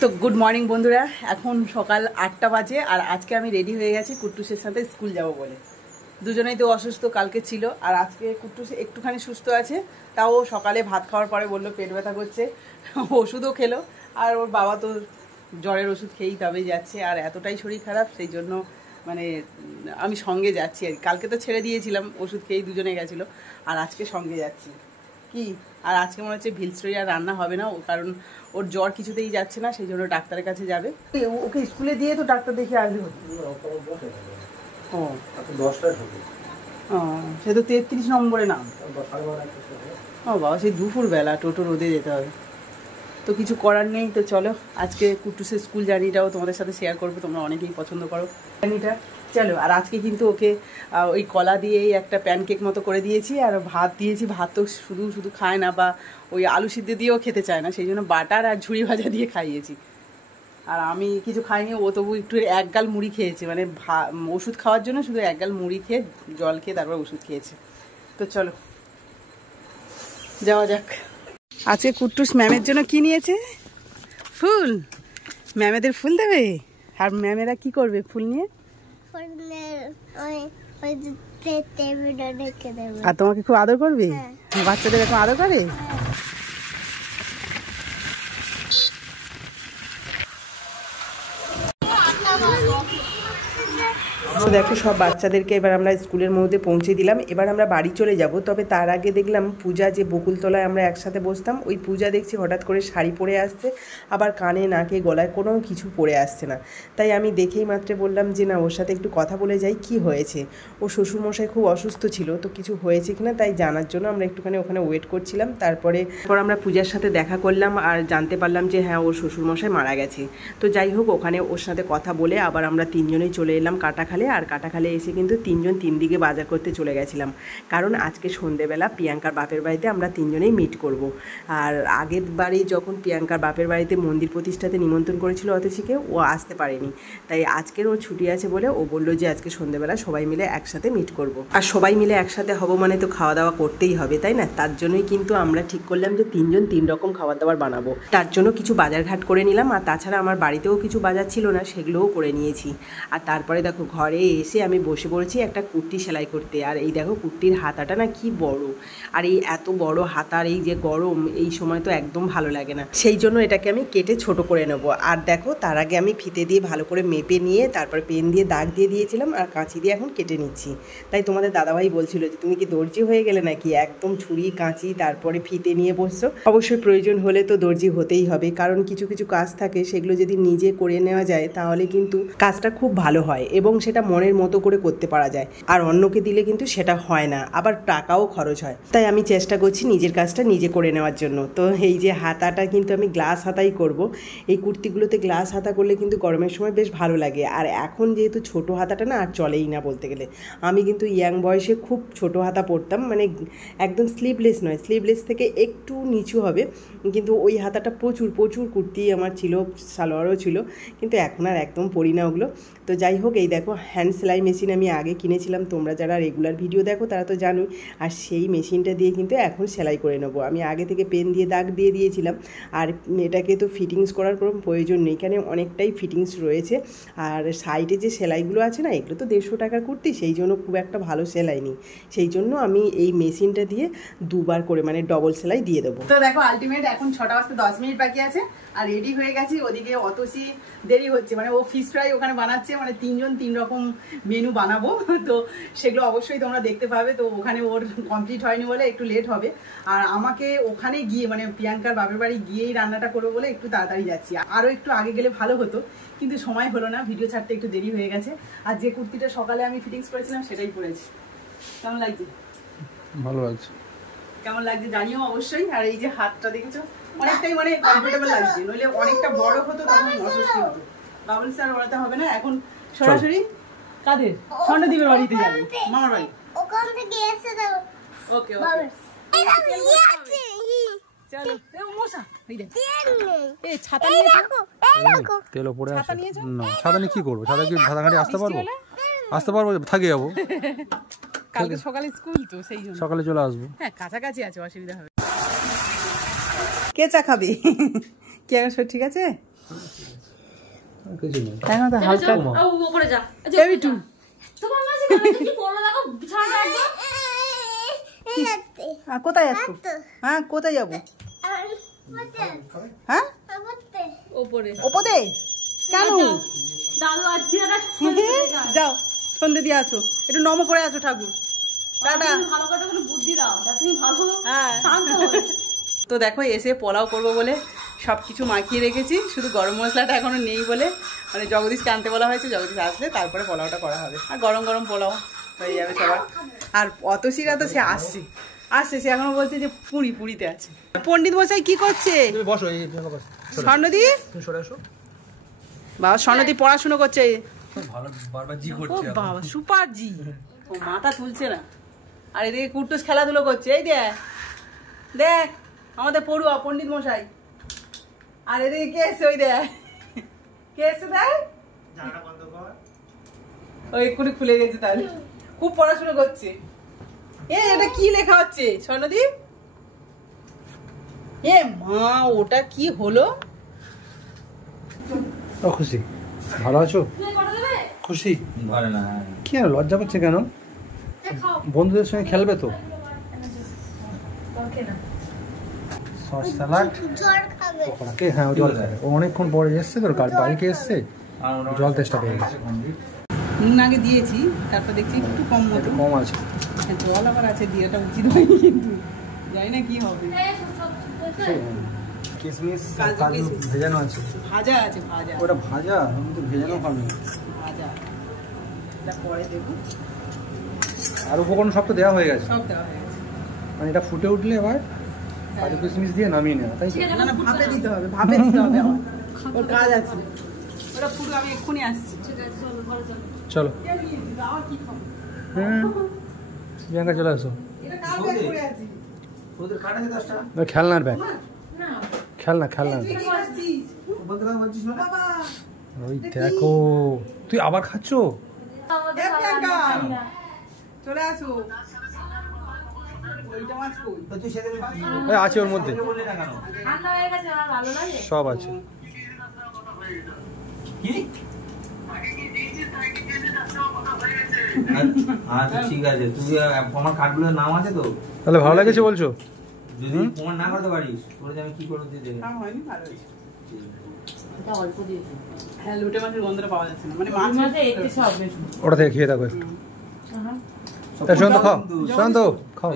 তো good morning বন্ধুরা, এখন সকাল 8টা বাজে আর আজকে আমি রেডি হয়ে গেছি কুট্টুসের সাথে স্কুল যাব বলে। দুজনেই তো অসুস্থ, কালকে ছিল আর আজকে কুট্টুস একটুখানি সুস্থ আছে। তাও সকালে ভাত খাওয়ার পরে বললো পেট ব্যথা করছে, ওষুধও খেলো। আর ওর বাবা তো জ্বরের ওষুধ খেয়েই তবেই যাচ্ছে, আর এতটাই শরীর খারাপ সেই জন্য মানে আমি সঙ্গে যাচ্ছি আর কালকে তো ছেড়ে দিয়েছিলাম, ওষুধ খেয়েই দুজনে গেছিলো আর আজকে সঙ্গে যাচ্ছি কি। আর আজকে মনে হচ্ছে ভিলস্টোরি আর রান্না হবে না, কারণ ওর জ্বর কিছুতেই যাচ্ছে না, সেই জন্য ডাক্তারের কাছে যাবে। ওকে স্কুলে দিয়ে তো ডাক্তার দেখে আসবে। ও 10টায় সে তো 33 নম্বরে নাম। ও বাবা, সেই দুপুরবেলা টোটো রোদে যেতে হবে, তো কিছু করার নেই। তো চলো আজকে কুট্টুসের স্কুল জার্নিটাও তোমাদের সাথে শেয়ার করবো, তোমরা অনেকেই পছন্দ করো জার্নিটা। চলো, আর আজকে কিন্তু ওকে ওই কলা দিয়েই একটা প্যানকেক মতো করে দিয়েছি আর ভাত দিয়েছি। ভাত তো শুধু শুধু খায় না, বা ওই আলু সিদ্ধ দিয়েও খেতে চায় না, সেই জন্য বাটার আর ঝুড়ি ভাজা দিয়ে খাইয়েছি। আর আমি কিছু খাইনি, ও তবু একটু এক গাল মুড়ি খেয়েছে, মানে ওষুধ খাওয়ার জন্য শুধু এক গাল মুড়ি খেয়ে জল খেয়ে তারপর ওষুধ খেয়েছে। তো চলো যাওয়া যাক। আজকে কুট্টুস ম্যামের জন্য কি নিয়েছে? ফুল। ম্যামেদের ফুল দেবে, আর ম্যামেরা কি করবে ফুল নিয়ে? আর তোমাকে খুব আদর করবে? বাচ্চাদের এখন আদর করে। দেখো সব বাচ্চাদেরকে এবার আমরা স্কুলের মধ্যে পৌঁছে দিলাম। এবার আমরা বাড়ি চলে যাব, তবে তার আগে দেখলাম পূজা, যে বকুলতলায় আমরা একসাথে বসতাম, ওই পূজা দেখছি হঠাৎ করে শাড়ি পরে আসছে, আবার কানে নাকে গলায় কোনো কিছু পরে আসছে না। তাই আমি দেখেই মাত্রে বললাম যে না, ওর সাথে একটু কথা বলে যাই, কি হয়েছে। ও শ্বশুরমশাই খুব অসুস্থ ছিল, তো কিছু হয়েছে কিনা তাই জানার জন্য আমরা একটুখানি ওখানে ওয়েট করছিলাম। তারপর আমরা পূজার সাথে দেখা করলাম আর জানতে পারলাম যে হ্যাঁ, ওর শ্বশুরমশাই মারা গেছে। তো যাই হোক, ওখানে ওর সাথে কথা বলে আবার আমরা তিনজনেই চলে এলাম কাটাখালে। আর কাটাখালে এসে কিন্তু তিনজন তিন দিকে বাজার করতে চলে গেছিলাম, কারণ আজকে সন্ধেবেলা প্রিয়াঙ্কার বাপের বাড়িতে আমরা তিনজনেই মিট করব। আর আগের বাড়ি যখন প্রিয়াঙ্কার বাপের বাড়িতে মন্দির প্রতিষ্ঠাতে নিমন্ত্রণ করেছিল অতিথিকে, ও আসতে পারেনি, তাই আজকের ওর ছুটি আছে বলে ও বললো যে আজকে সন্ধেবেলা সবাই মিলে একসাথে মিট করব। আর সবাই মিলে একসাথে হব মানে তো খাওয়া দাওয়া করতেই হবে, তাই না? তার জন্যই কিন্তু আমরা ঠিক করলাম যে তিনজন তিন রকম খাবার দাবার বানাবো। তার জন্য কিছু বাজারঘাট করে নিলাম, আর তাছাড়া আমার বাড়িতেও কিছু বাজার ছিল না, সেগুলোও করে নিয়েছি। আর তারপরে দেখো ঘরে এসে আমি বসে পড়েছি একটা কুর্তি সেলাই করতে। আর এই দেখো কুর্তির হাতাটা না কি বড়, আর এই এত বড় হাতার এই যে গরম, এই সময় তো একদম ভালো লাগে না, সেই জন্য এটাকে আমি কেটে ছোট করে নেব। আর দেখো তার আগে আমি ফিতে দিয়ে ভালো করে মেপে নিয়ে তারপরে পেন দিয়ে দাগ দিয়ে দিয়েছিলাম, আর কাঁচি দিয়ে এখন কেটে নিচ্ছি। তাই তোমাদের দাদাভাই বলছিল যে তুমি কি দর্জি হয়ে গেলে নাকি, একদম ছুরি কাঁচি তারপরে ফিতে নিয়ে বসছো। অবশ্যই প্রয়োজন হলে তো দর্জি হতেই হবে, কারণ কিছু কিছু কাজ থাকে সেগুলো যদি নিজে করে নেওয়া যায় তাহলে কিন্তু কাজটা খুব ভালো হয় এবং সেটা মনের মতো করে করতে পারা যায়। আর অন্যকে দিলে কিন্তু সেটা হয় না, আবার টাকাও খরচ হয়। তাই আমি চেষ্টা করছি নিজের কাজটা নিজে করে নেওয়ার জন্য। তো এই যে হাতাটা কিন্তু আমি গ্লাস হাতাই করব। এই কুর্তিগুলোতে গ্লাস হাতা করলে কিন্তু গরমের সময় বেশ ভালো লাগে। আর এখন যেহেতু ছোট হাতাটা না আর চলেই না বলতে গেলে, আমি কিন্তু ইয়াং বয়সে খুব ছোট হাতা পরতাম, মানে একদম স্লিভলেস নয়, স্লিভলেস থেকে একটু নিচু হবে, কিন্তু ওই হাতাটা প্রচুর প্রচুর কুর্তি আমার ছিল, সালোয়ারও ছিল, কিন্তু এখন আর একদম পরি না ওগুলো। তো যাই হোক, এই দেখো হ্যান্ড সেলাই মেশিন আমি আগে কিনেছিলাম, তোমরা যারা রেগুলার ভিডিও দেখো তারা তো জানোই। আর সেই মেশিনটা দিয়ে কিন্তু এখন সেলাই করে নেবো। আমি আগে থেকে পেন দিয়ে দাগ দিয়ে দিয়েছিলাম, আর এটাকে তো ফিটিংস করার কোনো প্রয়োজন নেই, এখানে অনেকটাই ফিটিংস রয়েছে। আর সাইডে যে সেলাইগুলো আছে না, এগুলো তো 150 টাকার কুর্তি, সেই জন্য খুব একটা ভালো সেলাই নেই, সেই জন্য আমি এই মেশিনটা দিয়ে দুবার করে মানে ডবল সেলাই দিয়ে দেবো। তো দেখো আলটিমেট এখন 6টা বাজতে 10 মিনিট বাকি আছে আর রেডি হয়ে গেছি। ওদিকে অতসী দেরি হচ্ছে, মানে ও ফিশ ফ্রাই ওখানে বানাচ্ছে, মানে তিনজন তিন রকম মেনু বানাবো, তো সেগুলো অবশ্যই তোমরা দেখতে পাবে। তো ওখানে ওর কমপ্লিট হয়নি বলে একটু লেট হবে, আর আমাকে ওখানে গিয়ে মানে প্রিয়াঙ্কার বাপের বাড়ি গিয়েই রান্নাটা করবো বলে একটু তাড়াতাড়ি যাচ্ছি। আরও একটু আগে গেলে ভালো হতো, কিন্তু সময় হলো না, ভিডিও ছাড়তে একটু দেরি হয়ে গেছে। আর যে কুর্তিটা সকালে আমি ফিটিংস করেছিলাম সেটাই পরেছি। কেমন লাগছে? ভালো লাগছে। কেমন লাগছে জানিও অবশ্যই। আর এই যে হাতটা দেখেছো, অনেকটাই মানে কমফোর্টেবল লাগছে, নইলে অনেকটা বড় হতো তখন অস্বস্তি হতো। বাবুল স্যার ওরাতে হবে না, এখন সরাসরি কাদের স্বর্ণদ্বীপের বাড়িতে যাবে, মামার বাড়ি, ওখান থেকে এসে যাবো। ওকে ওকে, চলো। মশা এই দেখ, এই ছাতা নিয়ে দেখো, এই দেখো তেলও পড়ে আছে। না ছাতা নিয়ে কি করব? ছাতা কি ধারাঘাটি আসতে পারবো? আসতে পারবো, থাকে যাবো। কালকে সকালে স্কুল, তো সেই জন্য সকালে চলে আসবো। হ্যাঁ কাছাকাছি আছে, অসুবিধা হবে। কে চা খাবি? কি ঠিক আছে? এখন তো হালকা উপরে যা বিটু কোথায় যাচ্ছ? হ্যাঁ কোথায় যাবো? হ্যাঁ উপরে ওপরে কেন? দাদু আজকে যাও সন্ধে দিয়ে আসো, একটু নম করে আসো ঠাকুর। টাটা। ভালো করে বুদ্ধি দাও, তুমি ভালো হ্যাঁ শান্ত। তো দেখো এসে পোলাও করবো বলে সব কিছু মাখিয়ে রেখেছি, শুধু গরম মশলাটা এখনো নেই বলে, মানে জগদীশকে আনতে বলা হয়েছে, জগদীশ আসলে তারপরে পোলাওটা করা হবে। আর গরম গরম পোলাও হয়ে যাবে সবার। আর অতসীরা তো সে আসছে সে এখনো বলছে যে পুরীতে আছে। পণ্ডিত মশাই কি করছে? স্বর্ণদী বাবা, স্বর্ণদী পড়াশুনো করছে। ও বাবা সুপার জি, ও মাথা তুলছে না। আর এদিকে কুট্টুস খেলাধুলো করছে। এই দেখ আমাদের পড়ুয়া পণ্ডিত মশাই। আর এদিকে কে এসছে? ওই দেখ কে এসছে, দেখ ওই এক্ষুনি খুলে গেছে। তাহলে খুব পড়াশুনো করছে। এটা কি লেখা হচ্ছে স্বর্ণদীপ? মা ওটা কি হলো? খুশি ভালো আছো? খুশি কি আর লজ্জা করছে কেন? বন্ধুদের সঙ্গে খেলবে তো। সস স্যালাড হ্যাঁ জল খাবে। ও অনেকক্ষণ পরে এসছে তো, বাড়িতে এসছে, জল তেষ্টা পেয়ে গেছে। নুন আগে দিয়েছি, তারপর দেখছি একটু কম মতো কম আছে। জল আবার আছে, দিয়েটা উচিত হয়নি, কিন্তু জানি না কি হবে। কিশমিশ কাজু ভেজানো আছে, ভাজা আছে। ওটা ভাজা, আমি তো ভেজানো হবে ভাজা, এটা পরে দেবো। আর উপকরণ সব তো দেওয়া হয়ে গেছে, সব দেওয়া হয়ে গেছে। মানে এটা ফুটে উঠলে এবার কাজু কিশমিশ দিয়ে নামিয়ে নেওয়া, তাই তো? না ভাপে দিতে হবে আমার, ওর কাজ আছে। ওটা পুরো আমি এক্ষুনি আসছি। চলো হ্যাঁ প্রিয়াঙ্কা চলে আসো। খেলনার ব্যাগ, খেলনার ওই দেখো। তুই আবার খাচ্ছ? চলে আসো। আছে ওর মধ্যে, সব আছে। আচ্ছা ঠিক আছে, তুই আমার কার্ডগুলোর নাম আছে তো? তাহলে ভালো লাগছে বলছো? যদি প্রমাণ না করতে পারিস বলে আমি কি করে দিয়ে দেবো। হয়নি, ভালো হয়েছে। এটা অল্প দিয়েছি। হ্যাঁ লোটে মাছের গন্ধটা পাওয়া যাচ্ছে না, মানে মাছ ওটা থেকে খেয়ে দেখো একটু। শান্ত খাও, শান্ত খাও।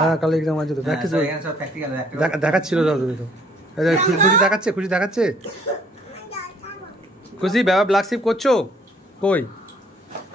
হ্যাঁ কাল এক্সাম আছে তো, প্র্যাকটিস দেখাচ্ছিল তো। খুশি দেখাচ্ছে। খুশি বাবা ব্ল্যাক শিপ করছো কই?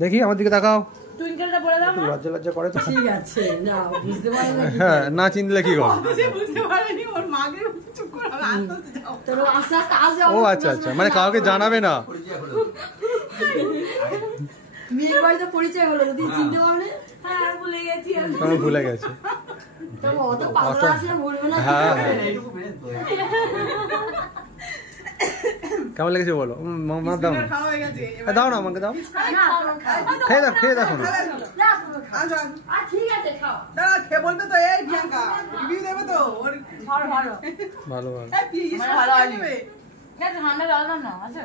দেখি আমার দিকে তাকাও। টুইঙ্কেলটা পড়ে দাও। লজ্জা করে তো। ঠিক আছে, না বুঝতে পারলে না। হ্যাঁ না চিনলে কি করো? বুঝতে পারেনি, ওর মাকে চুপ করে আস্তে যাও। চলো আস্তে আস্তে ও আচ্ছা, মানে কাউকে জানাবে না। মেয়ের বাড়িতে পরিচয় হলো, যদি চিনতে পারলে। হ্যাঁ ভুলে গেছি আমি। ভুলে গেছে। তবে অত পাগল আছে বলবো না। হ্যাঁ কেমন লেগেছে বলো? দাও না, খাওয়া হয়ে গেছে। দাও না আমাকে, দাও। না খেয়ে দেখো না। ঠিক আছে খাও। দাঁড়া খেয়ে বলবে তো। এই প্রিয়াঙ্কা রিভিউ দেবে তো ওর। ভালো ভালো এই প্লিজ ভালো ভালো দেবে। ঠান্ডা জল দাও না। আচ্ছা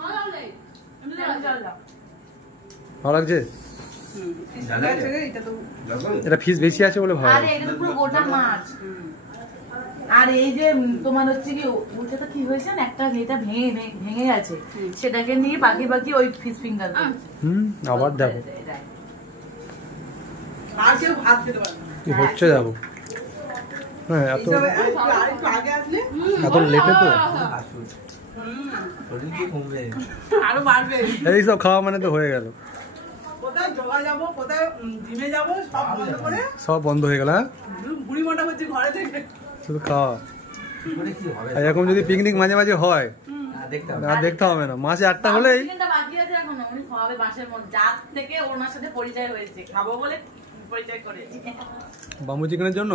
ভালো লাগলে জল দাও। ভালো লাগছে? এটা তো এটা ফিস বেশি আছে বলে ভালো। আরে এটা তো পুরো গোটা মাছ। আর এই যে তোমার হচ্ছে কি ওটা তো কি হয়েছে না, একটা এটা ভেঙে গেছে, সেটাকে নিয়ে বাকি ওই ফিশ ফিঙ্গার আবার দেখো আর কেউ ভাত খেতে পারবে না। কি হচ্ছে দেখো। হ্যাঁ এত একটু আগে আসলে এত লেটে তো আরো বাড়বে। এই সব খাওয়া মানে তো হয়ে গেল। কোথায় জোগা যাবো, কোথায় জিমে যাবো, সব বন্ধ করে সব বন্ধ হয়ে গেল। হ্যাঁ বুড়ি মোটা হচ্ছে ঘরে থেকে, শুধু খাওয়া। এরকম যদি পিকনিক মাঝে মাঝে হয় আর দেখতে হবে না, মাসে 8টা হলেই। বাকি আছে এখন, উনি খাওয়াবে বাসের মধ্যে, যার থেকে ওনার সাথে পরিচয় হয়েছে, খাবো বলে পরিচয় করেছি। বাম্বু চিকেনের জন্য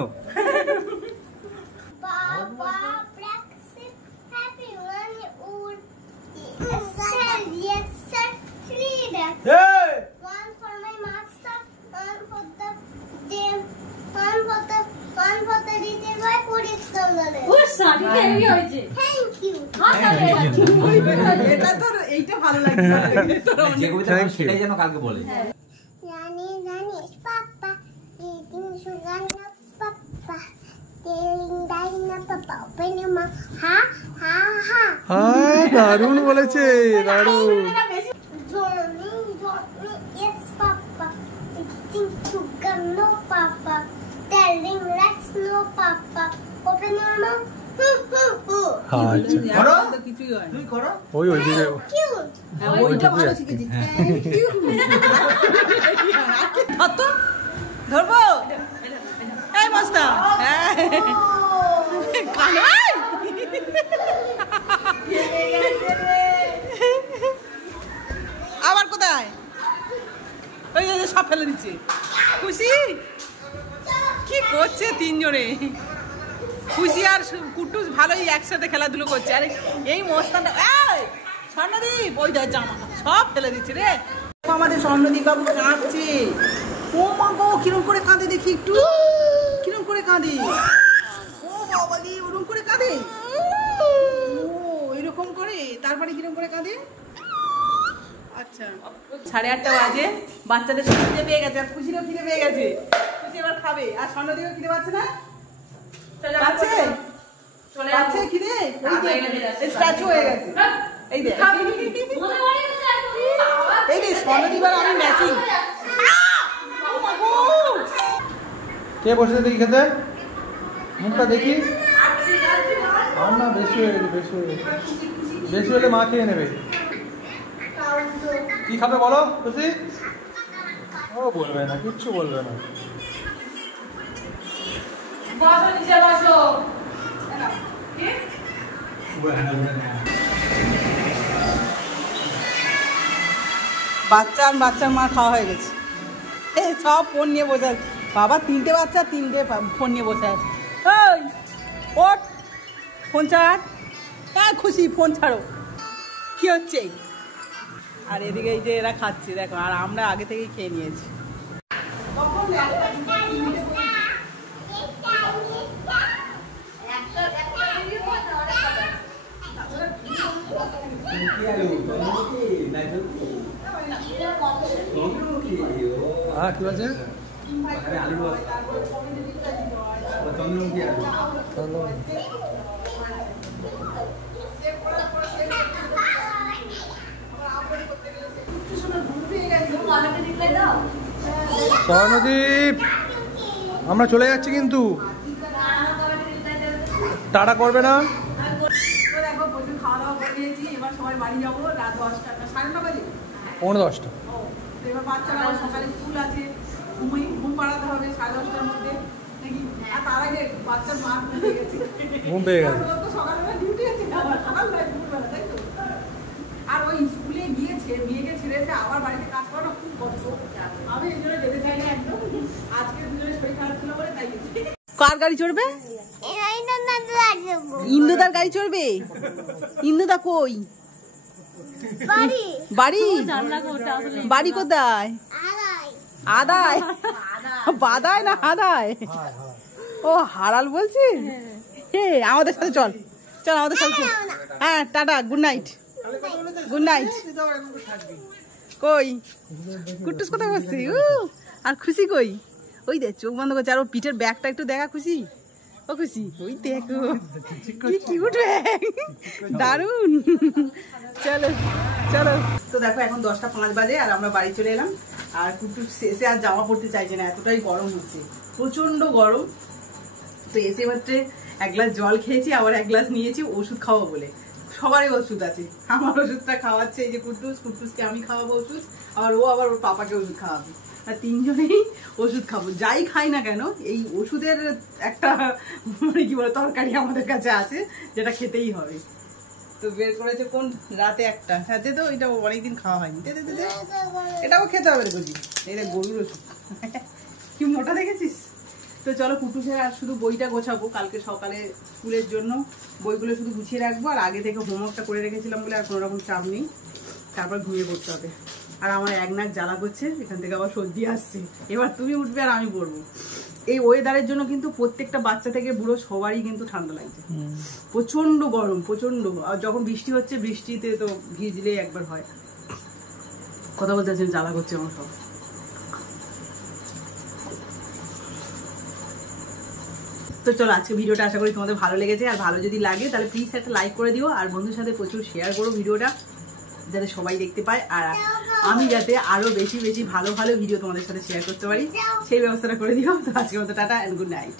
Thank you. এটা তো এইটা ভালো লাগছে যে কবিতা Thank you. সেটাই যেন কালকে বলে জানিস পাপা eating sugar na papa telling dying na papa open your mouth ha ha ha দারুণ বলেছে, দারুণ। Johnny yes papa eating sugar no papa telling let's no papa open your mouth আচ্ছা, করো কিছুই হয় তুই করো ওই দিকে cute ওইটা ভালো শিখেছি ধরবো এই মস্তা আবার কোথায় ওই যে সব ফেলে দিচ্ছে খুশি কি করছে তিনজনে খুশি আর কুটুস ভালোই একসাথে খেলাধুলো করছে আরে এই মস্তানটা স্বর্ণদীপ ওই দেখ জামা সব ফেলে দিচ্ছে রে আমাদের স্বর্ণদীপ বাবু কাঁদছে ও মা গো কিরম করে কাঁদে দেখি একটু কিরম করে কাঁদে ও বাবা দি ওরকম করে কাঁদে ও এরকম করে তারপরে কিরম করে কাঁদে আচ্ছা 8:30 বাজে বাচ্চাদের খিদে পেয়ে গেছে আর খুশিরও খিদে পেয়ে গেছে খুশি এবার খাবে আর স্বর্ণদীপও খিদে পাচ্ছে না পাচ্ছে পাচ্ছে খিদে স্ট্যাচু হয়ে গেছে এই দেখ এই রে স্বর্ণদীপ আর আমি ম্যাচিং কে বসে দেখি খেতে, মুখটা দেখি। আর না বেশি হয়ে গেছে, বেশি হলে মা খেয়ে নেবে। কি খাবে বলো খুশি? ও বলবে না, কিচ্ছু বলবে না। বসো নিচে বসো বাচ্চা আর বাচ্চার মা খাওয়া হয়ে গেছে এই সব ফোন নিয়ে বসে আছে বাবা, 3টে বাচ্চা 3টে ফোন নিয়ে বসে আছে। ওই ওঠ ফোন ছাড়, হ্যাঁ খুশি ফোন ছাড়ো। কি হচ্ছে? আর এদিকে এই যে এরা খাচ্ছে দেখো, আর আমরা আগে থেকেই খেয়ে নিয়েছি। হ্যাঁ কি বলছে? চন্দ্রমুখী আলু স্বর্ণদীপ আমরা চলে যাচ্ছি কিন্তু, টাটা করবে না? দেখো প্রচুর খাওয়া দাওয়া করে নিয়েছি, এবার সবাই বাড়ি যাবো রাত 10টা 9:30 বাজে। 10:45 এবার বাচ্চারা সকালে স্কুল আছে, ঘুম পাড়াতে হবে 10:30টার মধ্যে নাকি। আর তার আগে বাচ্চার মা ঘুমিয়ে গেছে, ঘুম পেয়ে গেছে। ওর তো সকালবেলা ডিউটি আছে, আবার সকালবেলা দুপুরবেলা, তাই তো। আর ওই স্কুলে গিয়েছে, মেয়েকে ছেড়েছে, আবার বাড়িতে কাজ করাটা খুব কষ্ট। আমি এই জন্য যেতে চাই না একদম। আজকে দুজনের শরীর খারাপ ছিল বলে তাই গেছি। কার গাড়ি চড়বে? ইন্দুদার গাড়ি চড়বে। ইন্দুদা কই? বাড়ি বাড়ি কোথায়? আদায় বাদায় না আদায়? ও হারাল বলছি। আমাদের সাথে চল, চল আমাদের সাথে চল। হ্যাঁ tata, good night, good night. কই কুট্টুস কোথায় বসছি? আর খুশি কই? ওই দেখ চোখ বন্ধ করছে। আর ও পিঠের ব্যাগটা একটু দেখা খুশি। ও খুশি ওই দেখো কি কিউট ব্যাগ, দারুন। চলো চলো। তো দেখো এখন 10:05 বাজে আর আমরা বাড়ি চলে এলাম। আর কুট্টুস এসে আর জামা পড়তে চাইছে না, এতটাই গরম হচ্ছে, প্রচন্ড গরম। তো এসে মাত্র 1 গ্লাস জল খেয়েছি, আবার 1 গ্লাস নিয়েছি ওষুধ খাওয়াবো বলে। সবারই ওষুধ আছে, আমার ওষুধটা খাওয়াচ্ছে এই যে কুট্টুসকে আমি খাওয়াবো ওষুধ, আবার ও আবার ওর পাপাকে ওষুধ খাওয়াবে। আর 3 জনেই ওষুধ খাবো, যাই খাই না কেন এই ওষুধের একটা মানে কি বলে তরকারি আমাদের কাছে আছে, যেটা খেতেই হবে। তো বের করেছে কোন রাতে একটা, হ্যাঁ তো এটা অনেকদিন খাওয়া হয়নি, এটাও খেতে হবে রে বুঝি। এটা গরুর ওষুধ কি মোটা দেখেছিস। তো চলো কুটুসের আর শুধু বইটা গোছাবো, কালকে সকালে স্কুলের জন্য বইগুলো শুধু গুছিয়ে রাখবো। আর আগে থেকে হোমওয়ার্কটা করে রেখেছিলাম বলে আর কোনো রকম চাপ নেই, তারপর ঘুমিয়ে পড়তে হবে। আর আমার এক নাক জ্বালা করছে, এখান থেকে আবার সর্দি আসছে। এবার তুমি উঠবে আর আমি পড়বো। এই ওয়েদারের জন্য কিন্তু প্রত্যেকটা বাচ্চা থেকে বুড়ো সবারই কিন্তু ঠান্ডা লাগছে, প্রচন্ড গরম, প্রচন্ড। আর যখন বৃষ্টি হচ্ছে, বৃষ্টিতে তো ভিজলে একবার হয়। কথা বলতে আছেন, জ্বালা করছে আমার সব। তো চলো আজকে ভিডিওটা আশা করি তোমাদের ভালো লেগেছে, আর ভালো যদি লাগে তাহলে প্লিজ একটা লাইক করে দিও, আর বন্ধুর সাথে প্রচুর শেয়ার করো ভিডিওটা, যাতে সবাই দেখতে পায়, আর আমি যাতে আরো বেশি বেশি ভালো ভালো ভিডিও তোমাদের সাথে শেয়ার করতে পারি সেই ব্যবস্থাটা করে দিও। তো আজকের মতো টাটা এন্ড গুড নাইট।